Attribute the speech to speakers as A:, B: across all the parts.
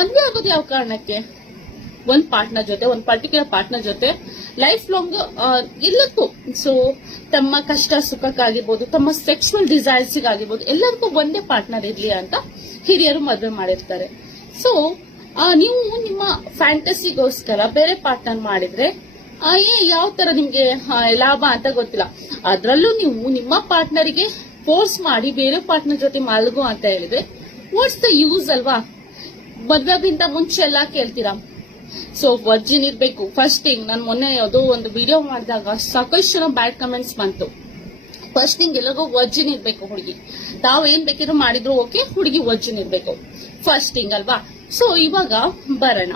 A: ಮದ್ವೆ ಆಗೋದು ಯಾವ ಕಾರಣಕ್ಕೆ? ಒಂದ್ ಪಾರ್ಟ್ನರ್ ಜೊತೆ, ಒಂದ್ ಪರ್ಟಿಕ್ಯುಲರ್ ಪಾರ್ಟ್ನರ್ ಜೊತೆ ಲೈಫ್ ಲಾಂಗ್ ಎಲ್ಲಕ್ಕೂ ಸೊ ತಮ್ಮ ಕಷ್ಟ ಸುಖಕ್ಕಾಗಿರ್ಬೋದು, ತಮ್ಮ ಸೆಕ್ಸುವಲ್ ಡಿಸೈರ್ಸ್ ಆಗಿರ್ಬೋದು ಎಲ್ಲರಿಗೂ ಒಂದೇ ಪಾರ್ಟ್ನರ್ ಇರ್ಲಿ ಅಂತ ಹಿರಿಯರು ಮದುವೆ ಮಾಡಿರ್ತಾರೆ. ಸೊ ನೀವು ನಿಮ್ಮ ಫ್ಯಾಂಟಸಿಗೋಸ್ಕರ ಬೇರೆ ಪಾರ್ಟ್ನರ್ ಮಾಡಿದ್ರೆ ಏ, ಯಾವ ತರ ನಿಮ್ಗೆ ಲಾಭ ಅಂತ ಗೊತ್ತಿಲ್ಲ. ಅದರಲ್ಲೂ ನೀವು ನಿಮ್ಮ ಪಾರ್ಟ್ನರಿಗೆ ಫೋರ್ಸ್ ಮಾಡಿ ಬೇರೆ ಪಾರ್ಟ್ನರ್ ಜೊತೆ ಮಲಗು ಅಂತ ಹೇಳಿದ್ರೆ ವಾಟ್ಸ್ ದ ಯೂಸ್ ಅಲ್ವಾ? ಮದ್ವೆಗಿಂತ ಮುಂಚೆ ಎಲ್ಲ ಕೇಳ್ತೀರಾ? ಸೊ ವರ್ಜಿನ್ ಇರ್ಬೇಕು. ಫಸ್ಟ್ ಥಿಂಗ್ ನಾನು ಮೊನ್ನೆ ಯಾವುದೋ ಒಂದು ವಿಡಿಯೋ ಮಾಡಿದಾಗ ಸಾಕಷ್ಟು ಜನ ಬ್ಯಾಡ್ ಕಮೆಂಟ್ಸ್ ಬಂತು. ಫಸ್ಟ್ ಥಿಂಗ್ ಎಲ್ಲರಿಗೂ ವರ್ಜಿನ್ ಇರ್ಬೇಕು ಹುಡುಗಿ. ತಾವ್ ಏನ್ ಬೇಕಿದ್ರು ಮಾಡಿದ್ರು ಓಕೆ ಹುಡುಗಿ ವರ್ಜಿನ್ ಇರ್ಬೇಕು. ಫಸ್ಟ್ ಥಿಂಗ್ ಅಲ್ವಾ? ಸೊ ಇವಾಗ ಬರೋಣ.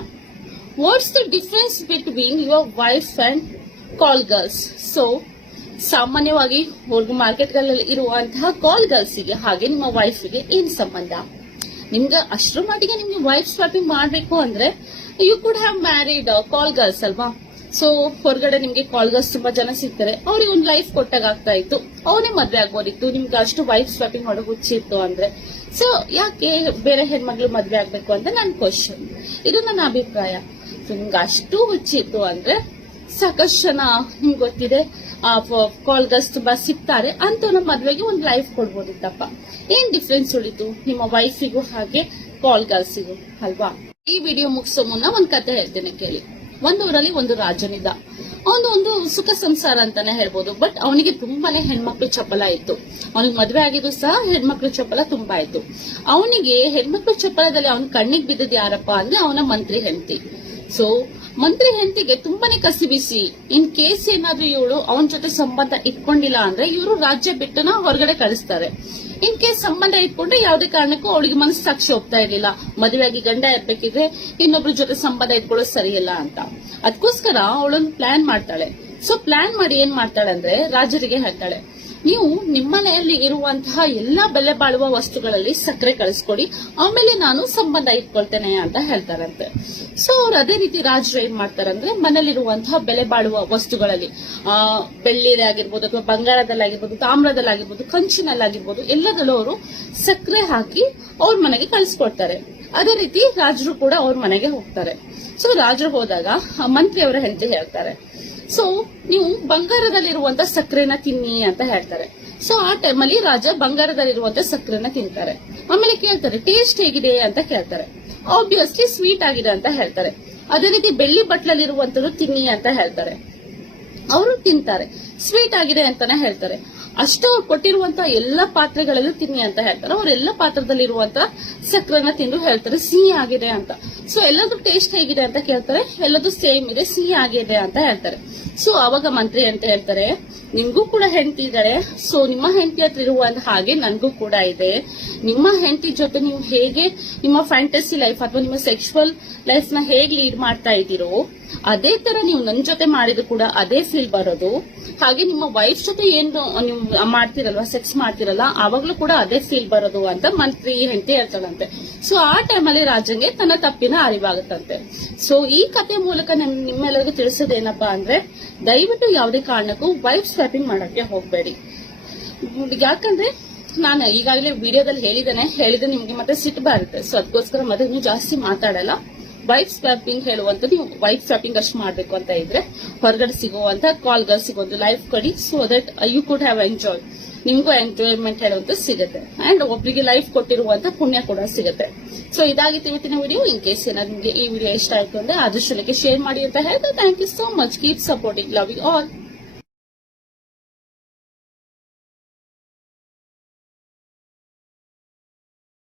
A: What's the difference between your wife and call girls so ಸಾಮಾನ್ಯವಾಗಿ ಮಾರ್ಕೆಟ್ಗಳಲ್ಲಿ ಇರುವಂತಹ ಕಾಲ್ ಗರ್ಲ್ಸ್ಗೆ ಹಾಗೆ ನಿಮ್ಮ ವೈಫ್ಗೆ ಏನ್ ಸಂಬಂಧ? ನಿಮ್ಗೆ ಅಷ್ಟರ ಮಟ್ಟಿಗೆ ನಿಮ್ಗೆ ವೈಫ್ ಸ್ವಾಪಿಂಗ್ ಮಾಡಬೇಕು ಅಂದ್ರೆ you could have married call girls ಅಲ್ವಾ? ಸೊ ಹೊರಗಡೆ ನಿಮ್ಗೆ ಕಾಲ್ ಗರ್ಲ್ಸ್ ತುಂಬಾ ಜನ ಸಿಗ್ತಾರೆ. ಅವ್ರಿಗೆ ಒಂದು ಲೈಫ್ ಕೊಟ್ಟಾಗ ಆಗ್ತಾ ಇತ್ತು. ಅವನೇ ಮದ್ವೆ ಆಗ್ಬೋದಿತ್ತು. ನಿಮ್ಗೆ ಅಷ್ಟು ವೈಫ್ ಸ್ವಾಪಿಂಗ್ ಮಾಡೋ ಹುಚ್ಚಿತ್ತು ಅಂದ್ರೆ. ಸೊ ಯಾಕೆ ಬೇರೆ ಹೆಣ್ಮಕ್ಳು ಮದ್ವೆ ಆಗ್ಬೇಕು ಅಂತ ನನ್ನ ಕ್ವಶನ್ ಇದು ನನ್ನ ಅಭಿಪ್ರಾಯ. ಸೊ ನಿಮ್ಗೆ ಅಷ್ಟು ಹುಚ್ಚಿತ್ತು ಅಂದ್ರೆ ಸಾಕಷ್ಟು ಜನ ನಿಮ್ಗೆ ಗೊತ್ತಿದೆ. ಕಾಲ್ ಗಸ್ ತುಂಬಾ ಸಿಗ್ತಾರೆ ಅಂತವ್ರ ಮದ್ವೆಗೆ ಒಂದು ಲೈಫ್ ಕೊಡ್ಬೋದಿತ್ತಪ್ಪ. ಏನ್ ಡಿಫ್ರೆನ್ಸ್ ಉಳಿತು? ನಿಮ್ಮ ವೈಫಿಗೂ ಹಾಗೆ ಕಾಲ್ ಗರ್ಲ್ಸಿಗೂ ಅಲ್ವಾ? ಈ ವಿಡಿಯೋ ಮುಗಿಸೋ ಮುನ್ನ ಒಂದ್ ಕತೆ ಹೇಳ್ತೇನೆ ಕೇಳಿ. ಒಂದೂರಲ್ಲಿ ಒಂದು ರಾಜನಿದ ಅವನು ಒಂದು ಸುಖ ಸಂಸಾರ ಅಂತಾನೆ ಹೇಳ್ಬೋದು ಬಟ್ ಅವನಿಗೆ ತುಂಬಾನೇ ಹೆಣ್ಮಕ್ಳು ಚಪಲ ಇತ್ತು. ಅವನಿಗೆ ಮದ್ವೆ ಆಗಿದ್ರು ಸಹ ಹೆಣ್ಮಕ್ಳು ಚಪಲ ತುಂಬಾ ಇತ್ತು. ಅವನಿಗೆ ಹೆಣ್ಮಕ್ಳು ಚಪಲದಲ್ಲಿ ಅವನ ಕಣ್ಣಿಗೆ ಬಿದ್ದದ್ ಯಾರಪ್ಪ ಅಂದ್ರೆ ಅವನ ಮಂತ್ರಿ ಹೆಂಡತಿ. ಸೊ ಮಂತ್ರಿ ಹೆಂಡತಿಗೆ ತುಂಬಾನೇ ಕಸಿ ಬಿಸಿ, ಇನ್ ಕೇಸ್ ಏನಾದ್ರೂ ಇವಳು ಅವನ ಜೊತೆ ಸಂಬಂಧ ಇಟ್ಕೊಂಡಿಲ್ಲ ಅಂದ್ರೆ ಇವರು ರಾಜ್ಯ ಬಿಟ್ಟನ ಹೊರಗಡೆ ಕಳಿಸ್ತಾರೆ. ಇನ್ ಕೇಸ್ ಸಂಬಂಧ ಇಟ್ಕೊಂಡ್ರೆ ಯಾವುದೇ ಕಾರಣಕ್ಕೂ ಅವಳಿಗೆ ಮನಸ್ಸಾಕ್ಷಿ ಹೋಗ್ತಾ ಇರ್ಲಿಲ್ಲ. ಮದುವೆಯಾಗಿ ಗಂಡ ಇರ್ಬೇಕಿದ್ರೆ ಇನ್ನೊಬ್ರ ಜೊತೆ ಸಂಬಂಧ ಇಟ್ಕೊಳ್ಳೋದು ಸರಿಯಿಲ್ಲ ಅಂತ. ಅದಕ್ಕೋಸ್ಕರ ಅವಳೊಂದು ಪ್ಲಾನ್ ಮಾಡ್ತಾಳೆ. ಸೊ ಪ್ಲಾನ್ ಮಾಡಿ ಏನ್ ಮಾಡ್ತಾಳೆ ಅಂದ್ರೆ ರಾಜರಿಗೆ ಹೇಳ್ತಾಳೆ. ನೀವು ನಿಮ್ಮನೆಯಲ್ಲಿ ಇರುವಂತಹ ಎಲ್ಲಾ ಬೆಲೆ ಬಾಳುವ ವಸ್ತುಗಳಲ್ಲಿ ಸಕ್ಕರೆ ಕಳಿಸ್ಕೊಡಿ, ಆಮೇಲೆ ನಾನು ಸಂಬಂಧ ಇಟ್ಕೊಳ್ತೇನೆ ಅಂತ ಹೇಳ್ತಾರಂತೆ. ಸೊ ಅವ್ರು ಅದೇ ರೀತಿ ರಾಜರು ಏನ್ ಮಾಡ್ತಾರಂದ್ರೆ, ಮನೆಯಲ್ಲಿರುವಂತಹ ಬೆಲೆ ಬಾಳುವ ವಸ್ತುಗಳಲ್ಲಿ, ಆ ಬೆಳ್ಳಿಲಿ ಆಗಿರ್ಬೋದು ಅಥವಾ ಬಂಗಾರದಲ್ಲಾಗಿರ್ಬೋದು ತಾಮ್ರದಲ್ಲಾಗಿರ್ಬೋದು ಕಂಚಿನಲ್ಲಾಗಿರ್ಬೋದು ಎಲ್ಲದಲ್ಲೂ ಅವರು ಸಕ್ಕರೆ ಹಾಕಿ ಅವ್ರ ಮನೆಗೆ ಕಳಿಸ್ಕೊಡ್ತಾರೆ. ಅದೇ ರೀತಿ ರಾಜರು ಕೂಡ ಅವ್ರ ಮನೆಗೆ ಹೋಗ್ತಾರೆ. ಸೊ ರಾಜರು ಹೋದಾಗ ಮಂತ್ರಿ ಅವರ ಹೆಂಡತಿ ಹೇಳ್ತಾರೆ ಸೊ ನೀವು ಬಂಗಾರದಲ್ಲಿರುವಂತ ಸಕ್ಕರೆನ ತಿನ್ನಿ ಅಂತ ಹೇಳ್ತಾರೆ. ಸೊ ಆ ಟೈಮಲ್ಲಿ ರಾಜ ಬಂಗಾರದಲ್ಲಿರುವಂತ ಸಕ್ಕರೆನ ತಿಂತಾರೆ. ಆಮೇಲೆ ಕೇಳ್ತಾರೆ ಟೇಸ್ಟ್ ಹೇಗಿದೆ? ಅಂತ ಕೇಳ್ತಾರೆ. ಆಬ್ವಿಯಸ್ಲಿ ಸ್ವೀಟ್ ಆಗಿದೆ ಅಂತ ಹೇಳ್ತಾರೆ. ಅದೇ ರೀತಿ ಬೆಳ್ಳಿ ಬಟ್ಲಲ್ಲಿರುವಂತದ್ದು ತಿನ್ನಿ ಅಂತ ಹೇಳ್ತಾರೆ. ಅವರು ತಿಂತಾರೆ. ಸ್ವೀಟ್ ಆಗಿದೆ ಅಂತಾನೆ ಹೇಳ್ತಾರೆ. ಅಷ್ಟು ಅವ್ರು ಕೊಟ್ಟಿರುವಂತ ಎಲ್ಲ ಪಾತ್ರೆಗಳಲ್ಲೂ ತಿನ್ನಿ ಅಂತ ಹೇಳ್ತಾರೆ. ಅವರೆಲ್ಲ ಪಾತ್ರದಲ್ಲಿರುವಂತ ಸಕ್ಕರೆನ ತಿಂದು ಹೇಳ್ತಾರೆ, ಸಿಹಿ ಆಗಿದೆ ಅಂತ. ಸೊ ಎಲ್ಲದೂ ಟೇಸ್ಟ್ ಹೇಗಿದೆ ಅಂತ ಕೇಳ್ತಾರೆ, ಎಲ್ಲದೂ ಸೇಮ್ ಇದೆ, ಸಿಹಿ ಆಗಿದೆ ಅಂತ ಹೇಳ್ತಾರೆ. ಸೊ ಅವಾಗ ಮಂತ್ರಿ ಅಂತ ಹೇಳ್ತಾರೆ, ನಿಮ್ಗೂ ಕೂಡ ಹೆಂಡತಿ ಇದ್ದಾರೆ ಸೊ ನಿಮ್ಮ ಹೆಂಡತಿ ಹತ್ರ ಇರುವಂತ ಹಾಗೆ ನನ್ಗೂ ಕೂಡ ಇದೆ. ನಿಮ್ಮ ಹೆಂಡತಿ ಜೊತೆ ನೀವು ಹೇಗೆ ನಿಮ್ಮ ಫ್ಯಾಂಟಸಿ ಲೈಫ್ ಅಥವಾ ನಿಮ್ಮ ಸೆಕ್ಷುವಲ್ ಲೈಫ್ನ ಹೇಗೆ ಲೀಡ್ ಮಾಡ್ತಾ ಇದ್ದೀರೋ ಅದೇ ತರ ನೀವು ನನ್ನ ಜೊತೆ ಮಾಡಿದ್ರು ಕೂಡ ಅದೇ ಫೀಲ್ ಬರೋದು. ಹಾಗೆ ನಿಮ್ಮ ವೈಫ್ ಜೊತೆ ಏನು ನೀವು ಮಾಡ್ತಿರಲ್ವಾ ಸೆಕ್ಸ್ ಮಾಡ್ತಿರಲ್ಲ, ಆವಾಗ್ಲೂ ಕೂಡ ಅದೇ ಫೀಲ್ ಬರೋದು ಅಂತ ಮಂತ್ರಿ, ಹೆಂಡತಿ ಹೇಳ್ತಾಳಂತೆ. ಸೊ ಆ ಟೈಮಲ್ಲಿ ರಾಜಂಗೆ ತನ್ನ ತಪ್ಪಿನ ಅರಿವಾಗುತ್ತಂತೆ. ಸೊ ಈ ಕಥೆ ಮೂಲಕ ನಮ್ ನಿಮ್ಮೆಲ್ಲರಿಗೂ ತಿಳಿಸೋದೇನಪ್ಪಾ ಅಂದ್ರೆ, ದಯವಿಟ್ಟು ಯಾವುದೇ ಕಾರಣಕ್ಕೂ ವೈಫ್ ಸ್ವಾಪಿಂಗ್ ಮಾಡಕ್ಕೆ ಹೋಗ್ಬೇಡಿ. ಯಾಕಂದ್ರೆ, ನಾನು ಈಗಾಗಲೇ ವಿಡಿಯೋದಲ್ಲಿ ಹೇಳಿದ್ದೇನೆ, ಹೇಳಿದ್ರೆ ನಿಮ್ಗೆ ಮತ್ತೆ ಸಿಟ್ಟು ಬರುತ್ತೆ. ಸೊ ಅದಕ್ಕೋಸ್ಕರ ಮತ್ತೆ ಜಾಸ್ತಿ ಮಾತಾಡಲ್ಲ. ವೈಫ್ ಸ್ವಾಪಿಂಗ್ ಹೇಳುವಂತ ನೀವು ವೈಫ್ ಸ್ವಾಪಿಂಗ್ ಅಷ್ಟು ಮಾಡಬೇಕು ಅಂತ ಇದ್ರೆ ಹೊರಗಡೆ ಸಿಗುವಂತ ಕಾಲ್ ಗರ್ಲ್ಸಿಗೆ ಒಂದು ಲೈಫ್ ಕೊಡಿ so that you could have enjoy ನಿಮಗೂ ಎಂಜಾಯ್ಮೆಂಟ್ ಹೇಳುವಂತ ಸಿಗುತ್ತೆ. ಅಂಡ್ ಒಬ್ಬರಿಗೆ ಲೈಫ್ ಕೊಟ್ಟಿರುವಂತ ಪುಣ್ಯ ಕೂಡ ಸಿಗುತ್ತೆ. ಸೊ ಇದಾಗಿತ್ತು ಇವತ್ತಿನ ವಿಡಿಯೋ ಇನ್ ಕೇಸ್ ಏನಾದ್ರು ನಿಮಗೆ ಈ ವಿಡಿಯೋ ಇಷ್ಟ ಆಯ್ತು ಅಂದ್ರೆ ಆದಷ್ಟು ಶೇರ್ ಮಾಡಿ ಅಂತ ಹೇಳ್ತಾ thank you so much keep supporting love you all